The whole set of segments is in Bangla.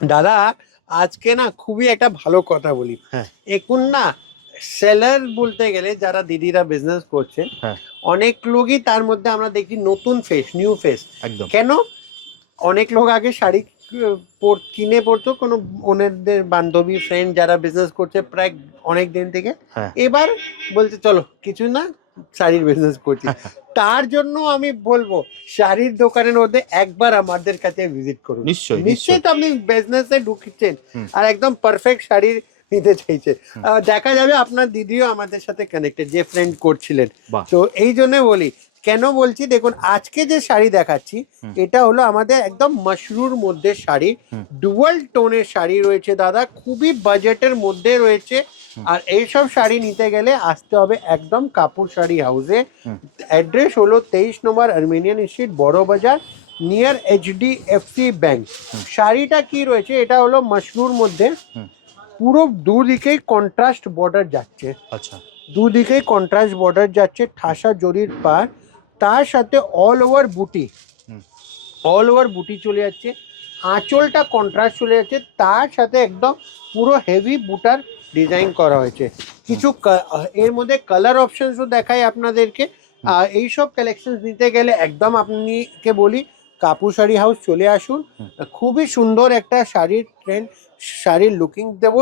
দাদা আজকে না খুবই একটা ভালো কথা বলি। হ্যাঁ। এখন না সেলার বলতে গেলে যারা দিদিরা বিজনেস করছে, হ্যাঁ। অনেক লোকই তার মধ্যে আমরা দেখি নতুন ফেস, নিউ ফেস। একদম। কেন? অনেক লোক আগে শাড়ি কিনে পড়তো কোনো ওনাদের বান্ধবী ফ্রেন্ড যারা বিজনেস করছে প্রায় অনেক দিন থেকে। হ্যাঁ। এবার বলছে চলো কিছু না, শাড়ির বিজনেস করছি। তার জন্য আমি বলবো শাড়ির দোকানের মধ্যে একবার আমাদের কাছে ভিজিট করুন। নিশ্চয়ই নিশ্চয়ই নিশ্চয়ই। তো আপনি বিজনেসে ঢুকছেন হুম। আর একদম পারফেক্ট শাড়ি নিতে চাইছে। হুম। দেখা যাবে আপনার দিদিও আমাদের সাথে কানেক্টেড, যে ফ্রেন্ড করছিলেন। বাহ। তো এই জন্য বলি, কেন বলছি দেখুন, আজকে যে শাড়ি দেখাচ্ছি হুম। এটা হলো আমাদের একদম মশরুর মধ্যে শাড়ি। হুম। ডুয়াল টোনের শাড়ি রয়েছে দাদা, খুবই বাজেটের মধ্যে রয়েছে। হুম। আর এইসব শাড়ি নিতে গেলে আসতে হবে একদম কাপুর শাড়ি হাউসে। হুম। অ্যাড্রেস হলো 23 নম্বর আর্মেনিয়ান স্ট্রিট, বড় বাজার, নিয়ার HDFC ব্যাংক। হুম। শাড়িটা কি রয়েছে, এটা হলো মশরুর মধ্যে। হুম। পুরো দুদিকেই কন্ট্রাস্ট বর্ডার যাচ্ছে, আচ্ছা। দুদিকেই কন্ট্রাস্ট বর্ডার যাচ্ছে, ঠাসা জরির পার, তার সাথে অল ওভার বুটি, হুম। অল ওভার বুটি চলে যাচ্ছে। আঁচলটা কন্ট্রাস্ট চলে যাচ্ছে, তার সাথে একদম পুরো হেভি বুটার ডিজাইন করা হয়েছে। কিছু এর মধ্যে কালার অপশনসও দেখাই আপনাদেরকে। হুম। এইসব কালেকশন নিতে গেলে একদম আপনিকে বলি কাপুর শাড়ি হাউস চলে আসুন। হুম। খুবই সুন্দর একটা শাড়ির ট্রেন্ড, শাড়ির লুকিং দেবো,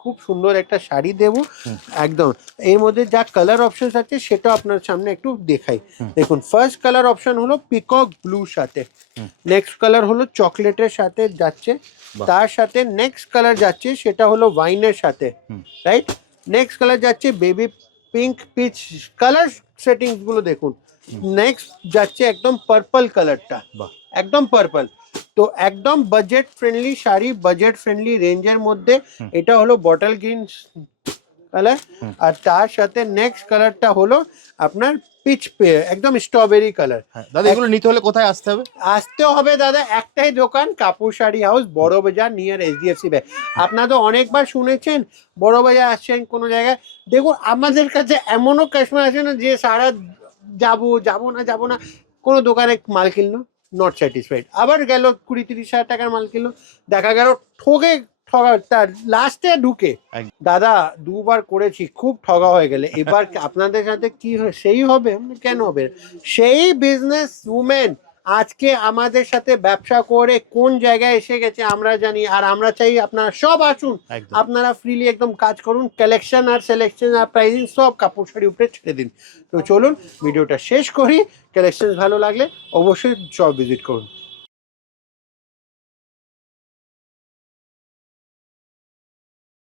খুব সুন্দর একটা শাড়ি দেবো হুম। একদম। এর মধ্যে যা কালার অপশনস আছে সেটা আপনার সামনে একটু দেখাই। হুম। দেখুন, ফার্স্ট কালার অপশন হলো পিকক ব্লু সাথে, হুম। নেক্সট কালার হলো চকলেটের সাথে যাচ্ছে, বাহ। তার সাথে নেক্সট কালার যাচ্ছে সেটা হলো ওয়াইনের সাথে, হুম। রাইট। নেক্সট কালার যাচ্ছে baby pink pitch, colour settings গুলো দেখুন। হুম। নেক্সট যাচ্ছে একদম পার্পল কালারটা, বাহ। একদম পার্পল। তো একদম budget friendly sari, budget friendly রেঞ্জের মধ্যে। হুম। এটা হলো বটল গ্রিন কালার। হুম। আর তার সাথে নেক্সট কালারটা হলো আপনার পিচ পে, একদম স্ট্রবেরি কালার। হ্যাঁ দাদা, এগুলো নিতে হলে কোথায় আসতে হবে? আসতে হবে দাদা একটাই দোকান, কাপুর শাড়ি হাউস, বড় বাজার, নিয়ার HDFC ব্যাংক। আপনারা তো অনেকবার শুনেছেন বড় বাজার আসছেন কোনো জায়গায়, দেখুন আমাদের কাছে এমনও কাস্টমার আছে না যে সারা যাবো না কোনো দোকানে মাল কিনলো, নট স্যাটিসফাইড, আবার গেল 20-30 হাজার টাকার মাল কিনলো, দেখা গেল ঠগা তার লাস্টে ঢুকে। একদম। দাদা দুবার করেছি, খুব ঠগা হয়ে গেলে এবার আপনাদের সাথে কি হয়, সেই হবে? কেন হবে? সেই বিজনেস উমেন আজকে আমাদের সাথে ব্যবসা করে কোন জায়গায় এসে গেছে আমরা জানি। আর আমরা চাই আপনারা সব আসুন, একদম। আপনারা ফ্রিলি একদম কাজ করুন, কালেকশন আর সিলেকশন আর প্রাইসিং সব কাপড় শাড়ি উপরে ছেড়ে দিন। তো চলুন ভিডিওটা শেষ করি। কালেকশন ভালো লাগলে অবশ্যই সব ভিজিট করুন।